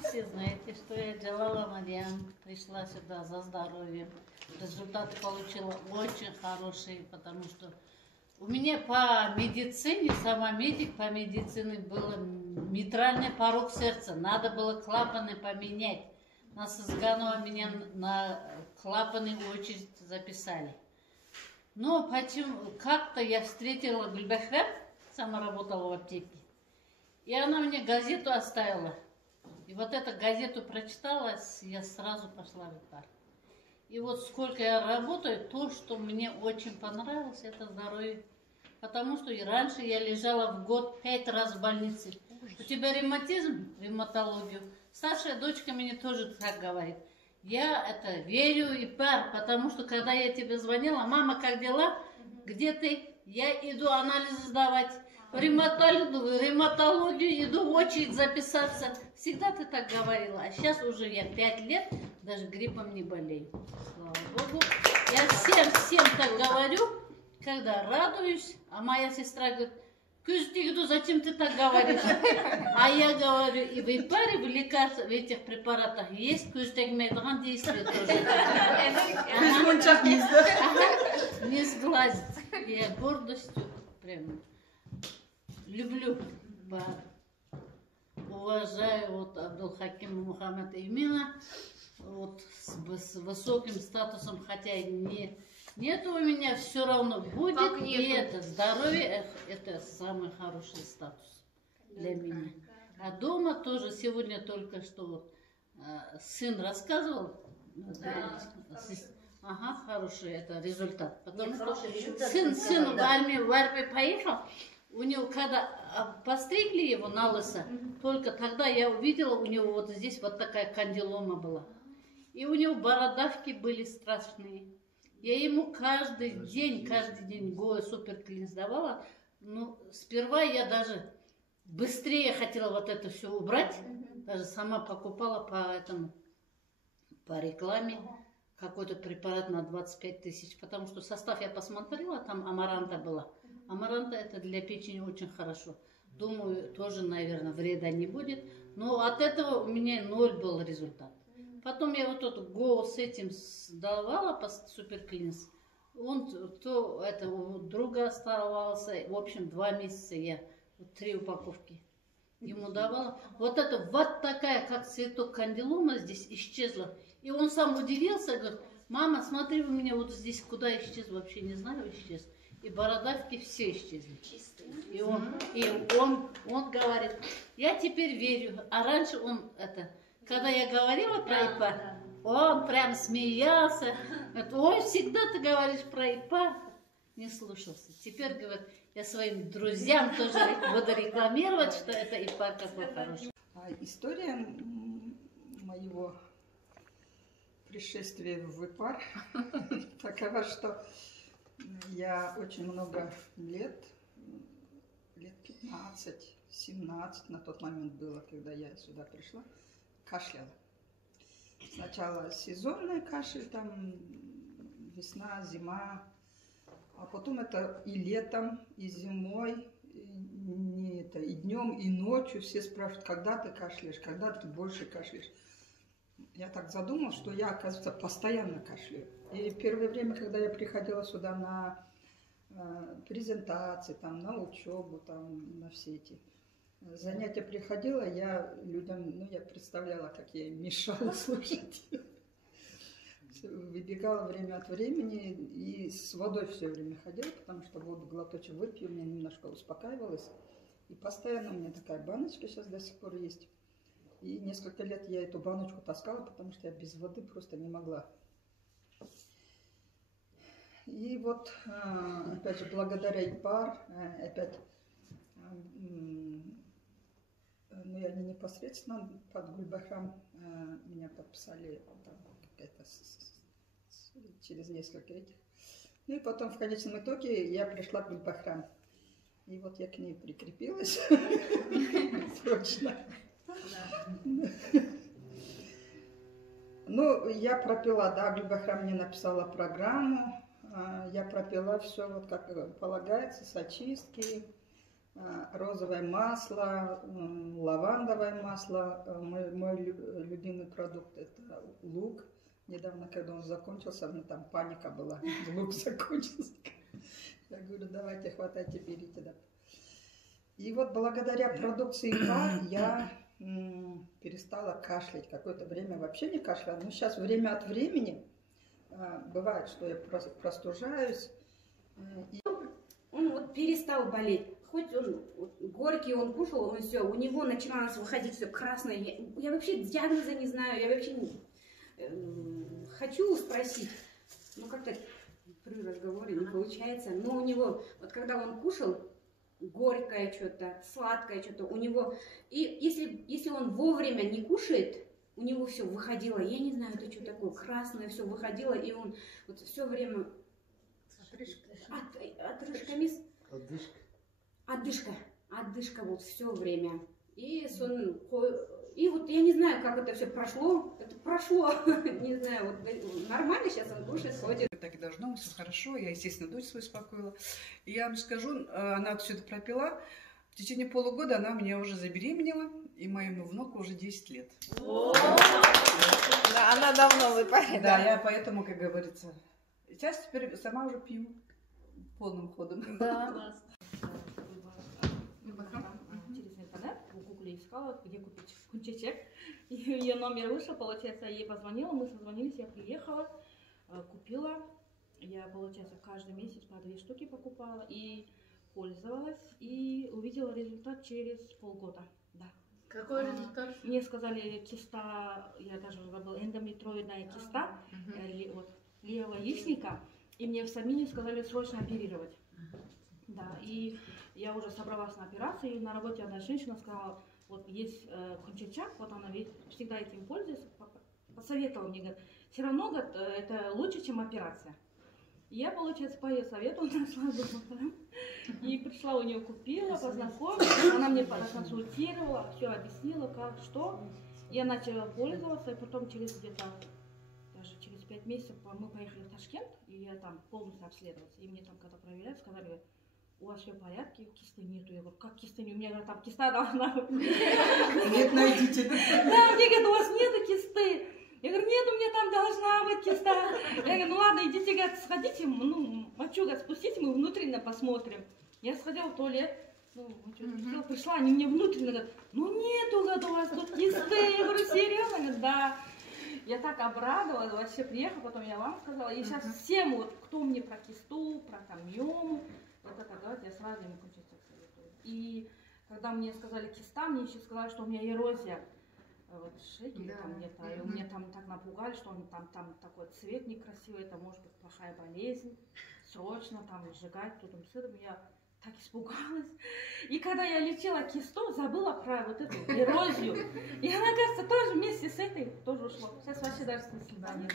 все знаете, что я делала, Марьям. Пришла сюда за здоровьем. Результаты получила очень хорошие, потому что у меня по медицине, сама медик по медицине, был митральный порог сердца. Надо было клапаны поменять. На Сызганова меня на клапаны очередь записали. Но почему как-то я встретила Гульбахрам, сама работала в аптеке, и она мне газету оставила. И вот эту газету прочитала, я сразу пошла в ИПАР. И вот сколько я работаю, то, что мне очень понравилось, это здоровье. Потому что и раньше я лежала в год 5 раз в больнице. У тебя ревматизм, ревматологию. Старшая дочка мне тоже так говорит. Я это верю и пар, потому что когда я тебе звонила, мама, как дела? Где ты? Я иду анализы сдавать. В ревматологию иду в очередь записаться. Всегда ты так говорила. А сейчас уже я 5 лет даже гриппом не болею. Слава Богу. Я всем так говорю, когда радуюсь. А моя сестра говорит: Кюстигду, зачем ты так говоришь? А я говорю, и в ИПАРе, в лекарствах, в этих препаратах есть кюстигмейдган действие тоже. Не сглазит. Я гордостью прям люблю БАР. Уважаю вот Абдулхакима Мухаммад Имина вот с высоким статусом, хотя нет у меня, все равно будет, и это здоровье, это самый хороший статус для меня. А дома тоже сегодня только что вот, сын рассказывал, ага, хороший это результат, потому что сын в армию поехал, у него когда постригли его на лысо, только тогда я увидела, у него вот здесь вот такая кандилома была, и у него бородавки были страшные. Я ему каждый день Гоя суперклинс давала. Ну, сперва я даже быстрее хотела вот это все убрать. Даже сама покупала по рекламе какой-то препарат на 25 тысяч. Потому что состав я посмотрела, там амаранта была. Амаранта это для печени очень хорошо. Думаю, тоже, наверное, вреда не будет. Но от этого у меня 0 был результат. Потом я вот этот Go с этим сдавала по суперклинс. Он то это у друга оставался. В общем, 2 месяца я вот 3 упаковки ему давала. Вот это вот такая, как цветок кандилома здесь исчезла. И он сам удивился, говорит: мама, смотри, у меня вот здесь куда исчез, вообще не знаю, исчез. И бородавки все исчезли. И он говорит: я теперь верю. А раньше он это... Когда я говорила про ИПАР, он прям смеялся. Говорит: ой, всегда ты говоришь про ИПАР. Не слушался. Теперь, говорит, я своим друзьям тоже буду рекламировать, что это ИПАР какой хороший. История моего пришествия в ИПАР такова, что я очень много лет 15-17 на тот момент было, когда я сюда пришла, кашляла. Сначала сезонный кашель, там весна, зима, а потом это и летом, и зимой, и днем, и ночью все спрашивают: когда ты кашляешь, когда ты больше кашляешь. Я так задумалась, что я, оказывается, постоянно кашляю. И первое время, когда я приходила сюда на презентации, там, на учебу, там, на все эти занятия приходила, я людям, я представляла, как я им мешала слушать. Выбегала время от времени и с водой все время ходила, потому что воду глоточек выпью, меня немножко успокаивалась. И постоянно у меня такая баночка сейчас до сих пор есть. И несколько лет я эту баночку таскала, потому что я без воды просто не могла. И вот, опять же, благодаря ИПАР, опять, я не непосредственно под Гульбахрам, меня подписали через несколько этих. Ну и потом в конечном итоге я пришла к Гульбахрам. И вот я к ней прикрепилась. Срочно. Ну, я пропила, да, Гульбахрам мне написала программу. Я пропила все, вот как полагается, с очистки, розовое масло, лавандовое масло. Мой любимый продукт — это лук. Недавно, когда он закончился, у меня там паника была, лук закончился. Я говорю, давайте, хватайте, берите. Да. И вот благодаря продукции ИК я перестала кашлять. Какое-то время вообще не кашляла. Но сейчас время от времени бывает, что я простужаюсь. Он вот перестал болеть. Хоть он горький, он кушал, он все, у него начиналось выходить все красное. Я вообще диагноза не знаю, я вообще не хочу спросить, но как-то при разговоре не получается. Но у него, вот когда он кушал, горькое что-то, сладкое что-то, у него, и если он вовремя не кушает, у него все выходило, я не знаю, это что такое, красное все выходило, и он вот все время... Отдышка вот все время. И вот я не знаю, как это все прошло. Это прошло. Не знаю, вот нормально сейчас он кушает, ходит. Так и должно, все хорошо. Я, естественно, дочь свою успокоила. И я вам скажу, она все это пропила. В течение полугода она меня уже забеременела, и моему внуку уже 10 лет. Да, она давно выпадает. Да, я поэтому, как говорится, сейчас теперь сама уже пью полным ходом. Да. Интересный интернет, в гугле искала, где купить кунчачек. Ее номер вышел, получается, я ей позвонила, мы созвонились, я приехала, купила. Я, получается, каждый месяц по 2 штуки покупала и пользовалась, и увидела результат через полгода. Да. Какой результат? Мне сказали, киста, я даже забыла, эндометриоидная киста, вот, левого яичника, и мне в Самине сказали срочно оперировать. Да, и я уже собралась на операцию, и на работе одна женщина сказала, вот есть кунчачак, вот она всегда этим пользуется, посоветовала мне, говорит, все равно, говорит, это лучше, чем операция. И я, получается, по ее совету нашла доктора, и пришла у нее, купила, познакомилась, она мне проконсультировала, все объяснила, как, что. Я начала пользоваться, и потом через где-то, даже через 5 месяцев мы поехали в Ташкент, и я там полностью обследовалась, и мне там, когда проверяют, сказали, у вас все в порядке, кисты нету. Я говорю, как кисты нет? У меня, говорит, там киста должна быть. Нет, найдите. Да, мне говорят, у вас нету кисты. Я говорю, нет, у меня там должна быть киста. Я говорю, ну ладно, идите, говорит, сходите, мочу, говорит, спустите, мы внутренне посмотрим. Я сходила в туалет, пришла, они мне внутренне говорят, ну нету, говорит, у вас тут кисты. Я говорю, серьезно? Говорит, да. Я так обрадовалась, вообще приехала, потом я вам сказала. И сейчас всем, вот, кто мне про кисту, про там миому, это когда я сразу ему кунчачок советую. И когда мне сказали киста, мне еще сказали, что у меня эрозия вот шейки, да, там где-то, и у меня там так напугали, что он там такой цвет некрасивый, это может быть плохая болезнь, срочно там сжигать тудым сыром. Я так испугалась. И когда я лечила кисту, забыла про вот эту эрозию. И она, кажется, тоже вместе с этой тоже ушла. Сейчас вообще даже следа нет.